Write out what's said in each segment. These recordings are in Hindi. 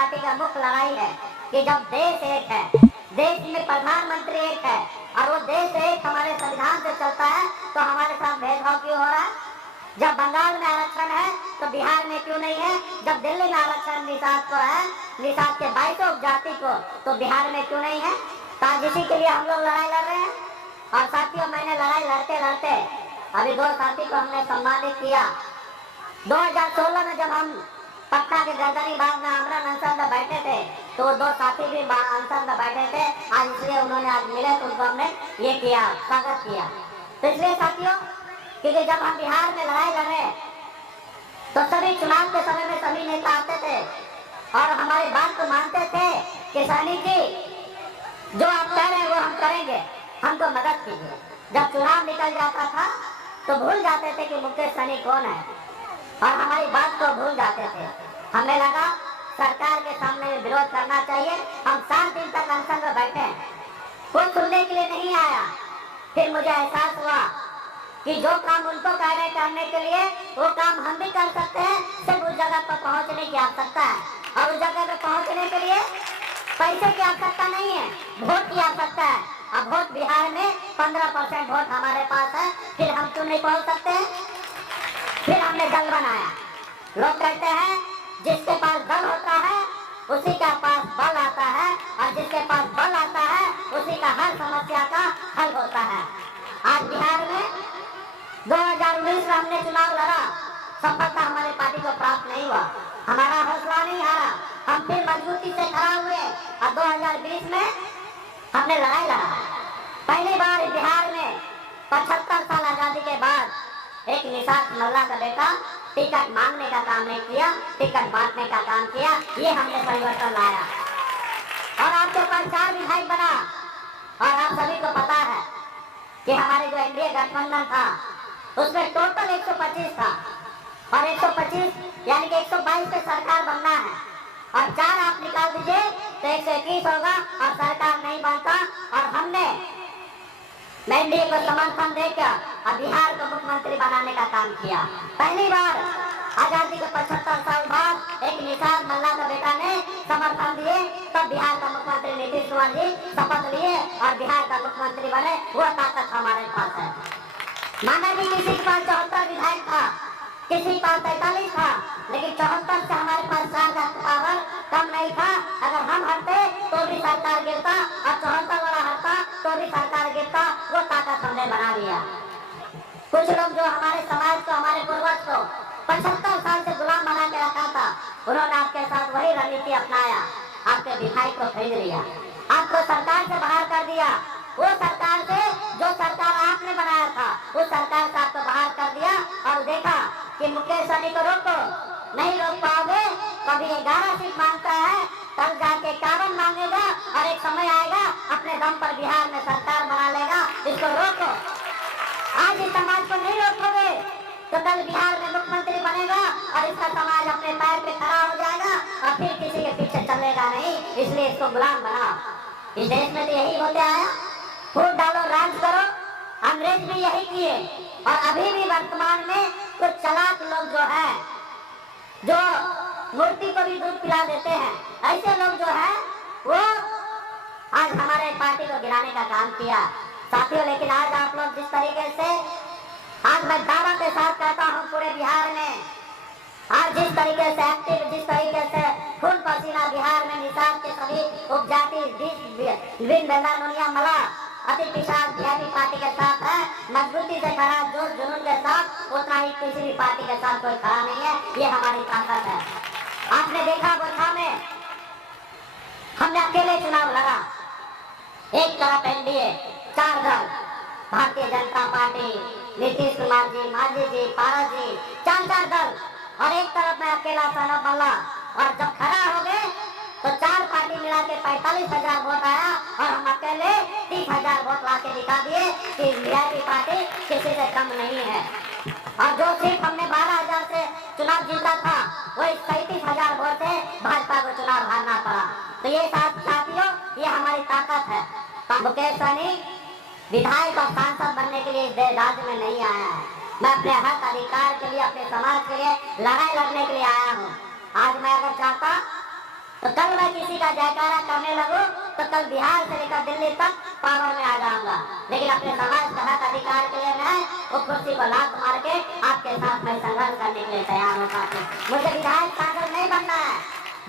पार्टी का मुख्य लड़ाई है कि जब देश एक है, देश में प्रधानमंत्री एक है और वो देश एक हमारे संविधान से चलता है, तो हमारे साथ भेदभाव क्यों हो रहा है? जब बंगाल में आरक्षण है तो बिहार में क्यों नहीं है? जब दिल्ली में आरक्षण निषाद को है, निषाद के 22 जाति को, तो बिहार में क्यों नहीं है? तो इसी के लिए हम लोग लड़ाई लड़ रहे हैं। और साथियों, मैंने लड़ाई लड़ते लड़ते अभी 2 साथी को हमने सम्मानित किया। 2016 में जब हम पटना के गर्दनी बाग में आमरण अनशन में बैठे थे, तो 2 साथी भी अनशन में बैठे थे। आज इसलिए उन्होंने आज मिले तो उनको हमने ये किया, स्वागत किया। तो इसलिए साथियों, क्योंकि जब हम बिहार में लड़ाई लड़े तो सभी चुनाव के समय में सभी नेता आते थे और हमारी बात को मानते थे कि सैनी जी जो आप कह रहे हैं वो हम करेंगे, हमको मदद कीजिए। जब चुनाव निकल जाता था तो भूल जाते थे कि मुकेश सहनी कौन है और हमारी बात को भूल जाते थे। हमें लगा सरकार के सामने विरोध करना चाहिए। हम 7 दिन तक अनशन में बैठे, कोई सुनने के लिए नहीं आया। फिर मुझे एहसास हुआ कि जो काम उनको कह रहे करने के लिए, वो काम हम भी कर सकते हैं। सिर्फ उस जगह पर पहुंचने की आवश्यकता है, और उस जगह पर पहुंचने के लिए पैसे की आवश्यकता नहीं है, वोट की आवश्यकता है। अब वोट बिहार में 15% वोट हमारे पास है, फिर हम क्यों नहीं पहुंच सकते? फिर हमने दल बनाया। लोग कहते हैं जिसके पास दल होता है उसी के पास बल आता है, और जिसके पास बल आता है उसी का हर समस्या का हल होता है। आज बिहार में 2019 में हमने चुनाव लड़ा, सफलता हमारी पार्टी को प्राप्त नहीं हुआ, हमारा हौसला नहीं हारा, हम फिर मजबूती से खड़ा हुए और 2020 में हमने लड़ाई लड़ा। पहली बार बिहार में 75 साल आजादी के बाद एक निषाद मल्ला का बेटा टिकट मांगने का काम नहीं किया, टिकट बांटने का काम किया। ये हमने परिवर्तन लाया और आपके पास 4 विधायक बना। और आप सभी को पता है कि हमारे जो एनडीए गठबंधन था उसमें टोटल 125 था, और 125 यानी कि 122 पे सरकार बनना है, और 4 आप निकाल दीजिए तो 121 होगा और सरकार नहीं बनता। और हमने एनडीए को समर्थन देकर अब बिहार को मुख्यमंत्री बनाने का काम किया। पहली बार आजादी के 75 साल बाद एक निषाद मल्ला का बेटा ने समर्थन दिए, तब बिहार का मुख्यमंत्री नीतीश कुमार जी शपथ लिए और बिहार का मुख्यमंत्री बने। वो ताकत हमारे पास है। माना भी किसी के पास 74 विधायक था, किसी के पास 43 था, लेकिन 74 से हमारे पास 4 का पावर कम नहीं था। अगर हम हटते तो भी सरकार गिरता, और 74 वाला हटता तो भी सरकार गिरता। वो ताकत हमने बना लिया। कुछ लोग जो हमारे समाज को, हमारे पूर्वज को 75 साल से गुलाम बना के रखा था, उन्होंने आपके साथ वही रणनीति अपनाया, आपके विधायक को खरीद लिया, आपको सरकार से बाहर कर दिया। वो सरकार से जो सरकार आपने बनाया था उस सरकार से आपको बाहर कर दिया, और देखा कि मुकेश सहनी को रोको, नहीं रोक पाओगे। कभी 11 सीट मांगता है, तब जाके 51 मांगेगा, और एक समय आएगा अपने दम पर बिहार में सरकार बना लेगा। इसको रोको। आज इस समाज को नहीं रोकोगे तो कल बिहार में मुख्यमंत्री बनेगा और इसका समाज अपने पैर पे खड़ा हो जाएगा और फिर किसी के पीछे चलेगा नहीं। इसलिए इसको गुलाम बनाओ। इस देश में तो यही होते आया, फूट डालो राज करो। अंग्रेज भी यही किए, और अभी भी वर्तमान में कुछ चालाक लोग जो है, जो मूर्ति को भी दूध पिला देते हैं, ऐसे लोग जो है वो आज हमारे पार्टी को गिराने का काम किया। साथियों, लेकिन आज आप लोग जिस तरीके से, आज मैं दावा के साथ कहता हूँ पूरे बिहार में, आज जिस तरीके से एक्टिव, जिस तरीके से खून पसीना बिहार में निषाद के सभी उपजाति मला अति पिछाड़ वीआईपी पार्टी के साथ है, मजबूती से खड़ा, जोश जुनून के साथ, उतना ही किसी भी पार्टी के साथ कोई खड़ा नहीं है। ये हमारी ताकत है। आपने देखा गोरखा में हमने अकेले चुनाव लड़ा, एक तरफ एनडीए 4 दल, भारतीय जनता पार्टी, नीतीश कुमार जी, मांझी जी, पारस जी, 4 दल, और एक तरफ मैं अकेला सनब मल्ला। और जब खड़ा हो गए तो 4 पार्टी मिला के 45,000 वोट आया, और हम अकेले 30,000 वोट ला के दिखा दिए कि वीआईपी पार्टी किसी से कम नहीं है। और जो सीट हमने 12,000 से चुनाव जीता था, वही 37,000 वोट से भाजपा को चुनाव हारना पड़ा। तो ये साथियों, ये हमारी ताकत है। मुकेश सहनी विधायक और सांसद बनने के लिए राज्य में नहीं आया है। मैं अपने हक अधिकार के लिए, अपने समाज के लिए लड़ाई लड़ने के लिए आया हूँ। आज मैं अगर चाहता तो का जयकारा करने लगूं तो कल बिहार से लेकर दिल्ली तक पावर में आ जाऊंगा, लेकिन अपने समाज का हक अधिकार के लिए मैं वो कुर्सी को लात मार के आपके साथ में संघर्ष करने के लिए तैयार होगा। मुझे विधायक सांसद नहीं बनना है।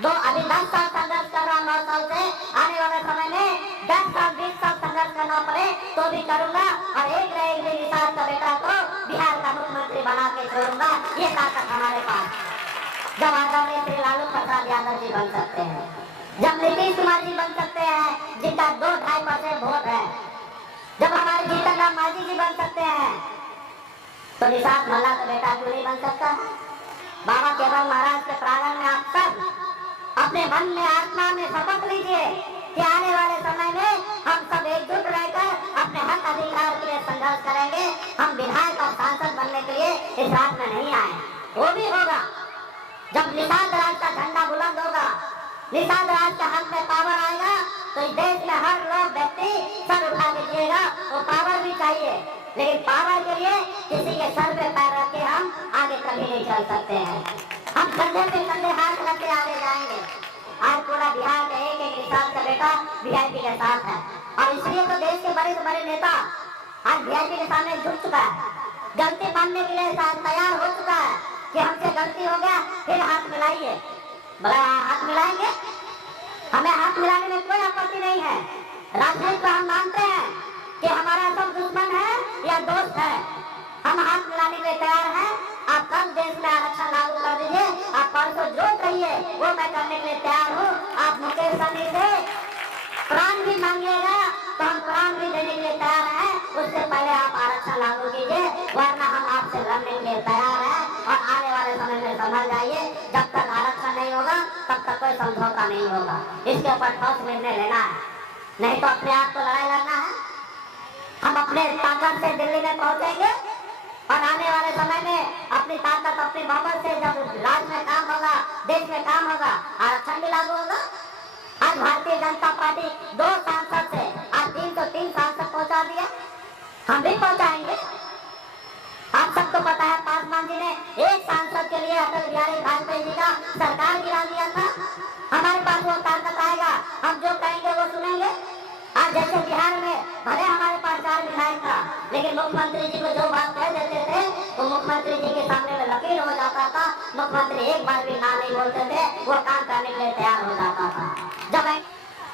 अभी 10 साल संघर्ष कर रहा हूँ, 9 साल से। आने वाले समय में 10 साल 20 साल संघर्ष करना पड़े तो भी करूंगा, और एक न एक दिन निषाद का बेटा को बिहार का मुख्यमंत्री बना के छोड़ूंगा। ये ताकत हमारे पास। जब आदरणीय श्री लालू प्रसाद यादव जी बन सकते हैं, जब नीतीश कुमार जी बन सकते हैं जिनका 2-2.5% वोट है, जब हमारे जीतन राम मांझी जी बन सकते हैं, तो निषाद मल्ला का बेटा क्यों नहीं बन सकता है? बाबा केवल महाराज के प्रांगण में आप सब अपने मन में आत्मा में शपथ लीजिए कि आने वाले समय में हम सब एकजुट रहकर अपने हक अधिकार के लिए संघर्ष करेंगे। हम विधायक और सांसद बनने के लिए इस रात में नहीं आए। वो भी होगा जब निषाद राज का झंडा बुलंद होगा, निषाद राज के हाथ में पावर आएगा, तो इस देश में हर लोग व्यक्ति सर उठा के जिएगा। वो पावर भी चाहिए, लेकिन पावर के लिए किसी के सर पे पैर रख के हम आगे कभी नहीं चल सकते हैं। हम कंधे पे कंधे हाथ रख के आगे जाएंगे। आज पूरा बिहार का एक एक निषाद का बेटा वीआईपी के साथ है, और इसलिए तो देश के बड़े से बड़े नेता आज वीआईपी के सामने झुक चुका है, गलती मानने के लिए तैयार हो चुका है कि हमसे गलती हो गया, फिर हाथ मिलाइए। बोला हाथ मिलाएंगे, हमें हाथ मिलाने में कोई आपत्ति नहीं है। राजनीति को हम मानते हैं कि हमारा सब दुश्मन है या दोस्त है, हम हाथ मिलाने के लिए तैयार हैं। आप कल देश में आरक्षण लागू कर दीजिए, आप परसों जो कहिए वो मैं करने के लिए तैयार हूँ। आप मुकेश सहनी से प्राण भी मांगिएगा तो हम प्राण भी देने के लिए तैयार हैं। उससे पहले आप आरक्षण लागू कीजिए, वरना हम आपसे लड़ने के लिए तैयार हैं। और आने वाले समय में समझ जाइए, जब तक आरक्षण नहीं होगा तब तक कोई समझौता नहीं होगा। इसके ऊपर ठोस निर्णय लेना है, नहीं तो अपने आप को लड़ाई लड़ना है। हम अपने ताकत से दिल्ली में पहुंचेंगे, और आने वाले समय में अपनी ताकत अपनी बहुमत से जब राज्य में काम होगा, देश में काम होगा, आरक्षण भी लागू होगा। आज भारतीय जनता पार्टी 2 सांसद से आज 303 सांसद पहुंचा दिया, हम भी पहुंचाएंगे। आप सबको पता है पासवान जी ने एक सांसद के लिए अटल बिहारी वाजपेयी जी का सरकार गिरा दिया था। हमारे पास वो ताकत आएगा, हम जो कहेंगे वो सुनेंगे। आज जैसे बिहार में भले हमारे पास 4 विधायक था, लेकिन मुख्यमंत्री जी को जो बात कह देते थे तो मुख्यमंत्री जी के सामने में लकीर हो जाता था। मुख्यमंत्री एक बार भी ना नहीं बोलते थे, वो काम करने के लिए तैयार हो जाता था। जब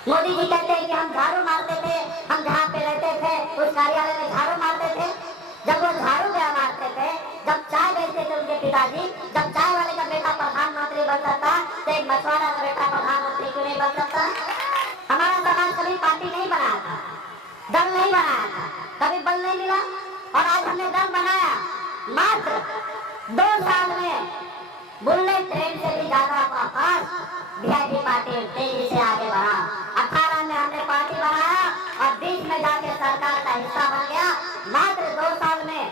मोदी जी कहते हैं कि हम झाड़ू मारते थे, हम जहाँ पे रहते थे उस कार्यालय में झाड़ू मारते थे, जब वो झाड़ू क्या मारते थे, जब चाय बेचते थे उनके पिताजी, जब चाय वाले का बेटा प्रधानमंत्री बन सकता तो एक मछुआरा का बेटा प्रधानमंत्री क्यों नहीं बन सकता? हमारा समाज कभी पार्टी नहीं बनाया था, दल नहीं बनाया था, कभी बल नहीं मिला, और आज हमने दल बनाया। मात्र 2 साल में बुलेट ट्रेन से भी ज्यादा फास्ट वीआईपी पार्टी तेजी से आगे बढ़ा। 18 में हमने पार्टी बनाया और 20 में जाके सरकार का हिस्सा बन गया। मात्र 2 साल में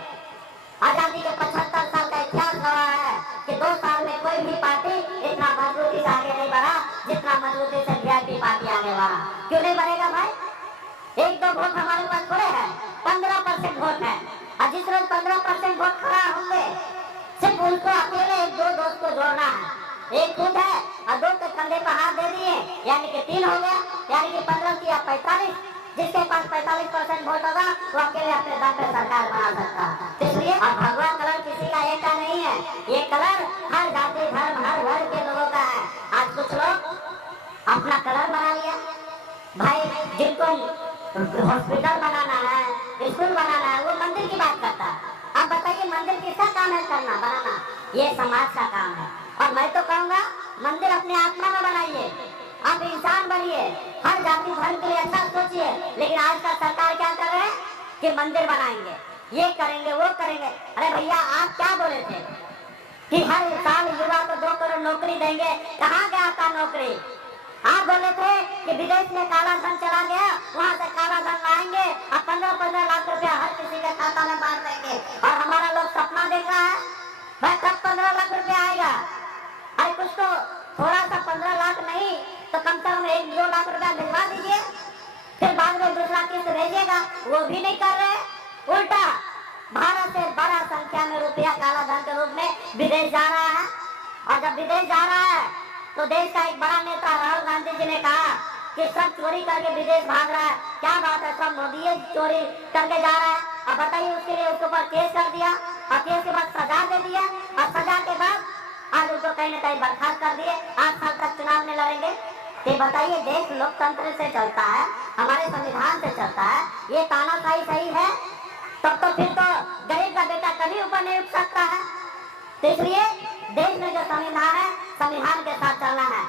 आजादी के 75 साल का इतिहास रहा है कि 2 साल में कोई भी पार्टी इतना मजबूती से आगे नहीं बढ़ा जितना मजबूती से वीआईपी पार्टी आगे बढ़ा। क्यों नहीं बढ़ेगा भाई? 1-2 वोट हमारे पास थोड़े हैं, 15% वोट है, और जिस रोज 15% वोट खड़ा होंगे, सिर्फ उनको अकेले 1-2 दोस्त को जोड़ना है। एक खुद है और 2 के कंधे पर हाथ दे दिए, यानी कि 3 हो गया, यानी कि 15 या 45। जिसके पास 45% वोट होगा वो अकेले अपने दम पे सरकार बना सकता है। इसलिए और भगवा कलर किसी का एक का नहीं है, ये कलर हर जाति धर्म हर वर्ग के लोगों का है। आज कुछ लोग अपना कलर बना लिया भाई, जिनको हॉस्पिटल बनाना है, स्कूल बनाना है, वो मंदिर की बात करता है। आप बताइए मंदिर किसका काम है करना बनाना? ये समाज का काम है। और मैं तो कहूँगा मंदिर अपने आत्मा में बनाइए, आप इंसान बनिए, हर जाति धर्म के लिए अच्छा सोचिए। लेकिन आज का सरकार क्या कर रहे हैं कि मंदिर बनाएंगे, ये करेंगे वो करेंगे। अरे भैया आप क्या बोले थे कि हर साल युवा को 2 करोड़ नौकरी देंगे, कहाँ गया आपका नौकरी? आप बोले थे कि विदेश में काला धन चला गया, वहाँ से काला धन लाएंगे और 15-15 लाख रुपया हर किसी के खाता में बांट देंगे। और हमारा लोग सपना देख रहा है भाई कब 15 लाख रुपया आएगा। अरे कुछ तो थोड़ा सा 15 लाख नहीं तो कम से कम 1-2 लाख रुपया भिजवा दीजिए, फिर बाद में दूसरा किस्त भेजिएगा। वो भी नहीं कर रहे, उल्टा भारत से बड़ा संख्या में रुपया काला धन के रूप में विदेश जा रहा है। और जब विदेश जा रहा है तो देश का एक बड़ा नेता राहुल गांधी जी ने कहा कि सब चोरी करके विदेश भाग रहा है, क्या बात है, सब मोदी चोरी करके जा रहा है। अब बताइए, उसके लिए उसके ऊपर केस कर दिया और केस के बाद सजा दे दिया और सजा के बाद आज उसको कहीं ना कहीं बर्खास्त कर दिए, 8 साल तक चुनाव में लड़ेंगे। ये बताइए, देश लोकतंत्र से चलता है, हमारे संविधान से चलता है, ये तानाशाही सही है? तब तो फिर तो गरीब का बेटा कभी ऊपर नहीं उठ सकता है। तो इसलिए देश में जो संविधान है, संविधान के साथ चलना है।